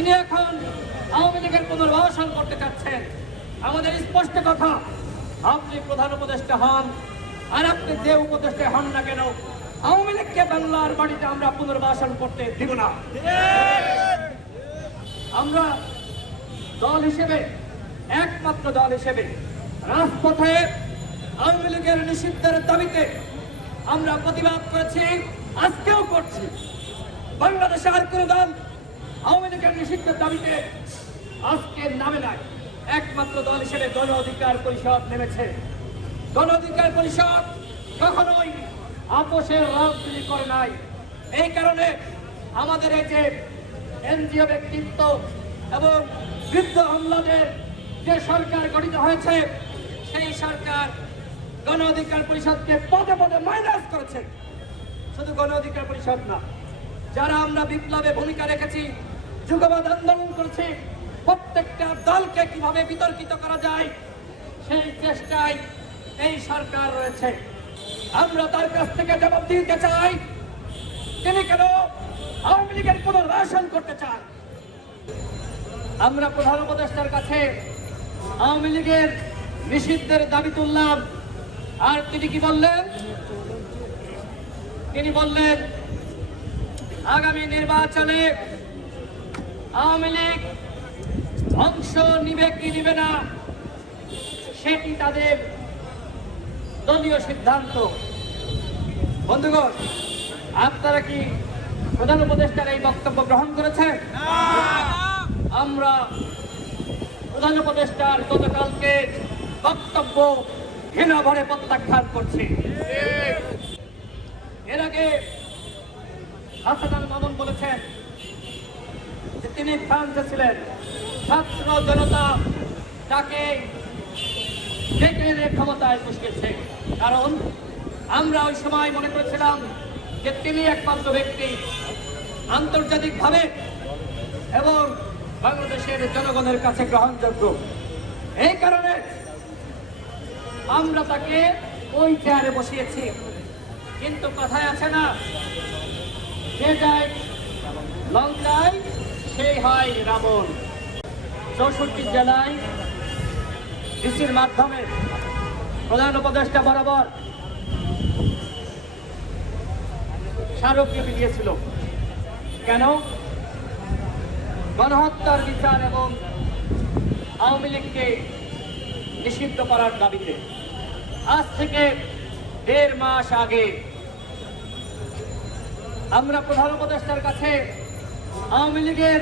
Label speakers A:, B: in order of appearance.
A: তিনি এখন আওয়ামী লীগের পুনর্বাসন করতে চাচ্ছেন। আমাদের স্পষ্ট কথা, আপনি প্রধান উপদেষ্টা হন, আর আপনি যে উপদেষ্টা হন না কেন, আওয়ামী লীগকে বাংলার বাড়িতে আমরা পুনর্বাসন করতে দিব না। আমরা দল হিসেবে, একমাত্র দল হিসেবে, রাজপথে আওয়ামী লীগের নিষিদ্ধের দাবিতে আমরা প্রতিবাদ করেছি, আজকেও করছি। বাংলাদেশে আর কোন দল আওয়ামী লীগের নিষিদ্ধের দাবিতে আজকে নামে নাই। একমাত্র দল হিসেবে গণ অধিকার পরিষদ নেমেছে। গণ অধিকার পরিষদ কখনোই আপোষের রাজনীতি করে নাই। এই কারণে আমাদের এই যে এনজিও ব্যক্তিত্ব এবং বৃদ্ধ আমলাদের যে সরকার গঠিত হয়েছে, সেই সরকার গণ অধিকার পরিষদকে পদে পদে মাইনাস করেছে। শুধু গণ অধিকার পরিষদ না, যারা আমরা বিপ্লবে ভূমিকা রেখেছি যুগবাদ আন্দোলন করেছি। প্রত্যেকটা দলকে কীভাবে বিতর্কিত করা যায়, সেই চেষ্টায় এই সরকার রয়েছে। আমরা তার কাছ থেকে জবাব দিতে চাই, তিনি কেন আওয়ামী লীগের পুনর্বাসন করতে চান? আমরা প্রধান উপদেষ্টার কাছে আওয়ামী লীগের নিষিদ্ধের দাবি তুললাম। আর তিনি কি বললেন? তিনি বললেন, আগামী নির্বাচনে আওয়ামী লীগ অংশ নিবে কি নিবে না, সেটি তাদের দলীয় সিদ্ধান্ত। বন্ধুগণ, আপনারা কি প্রধান উপদেষ্টার এই বক্তব্য গ্রহণ করেছেন? আমরা প্রধান উপদেষ্টার গতকালকে বক্তব্য ঘৃণা ভরে প্রত্যাখ্যান করছি। এর আগে হাসান তিনি ফ্রান্সে ছিলেন। ছাত্র জনতা তাকে ডেকে এনে ক্ষমতায় বসিয়েছে কারণ আমরা ওই সময় মনে করেছিলাম যে তিনি একমাত্র ব্যক্তি আন্তর্জাতিকভাবে এবং বাংলাদেশের জনগণের কাছে গ্রহণযোগ্য। এই কারণে আমরা তাকে ওই চেয়ারে বসিয়েছি। কিন্তু কথায় আছে না, যে যায় লঙ্কায় সেই হয় রাবণ। চৌষট্টি জেলায় ডিসির মাধ্যমে প্রধান উপদেষ্টা বরাবর স্মারকলিপি দিয়েছিল। কেন? গণহত্যার বিচার এবং আওয়ামী লীগকে নিষিদ্ধ করার দাবিতে। আজ থেকে দেড় মাস আগে আমরা প্রধান উপদেষ্টার কাছে আওয়ামী লীগের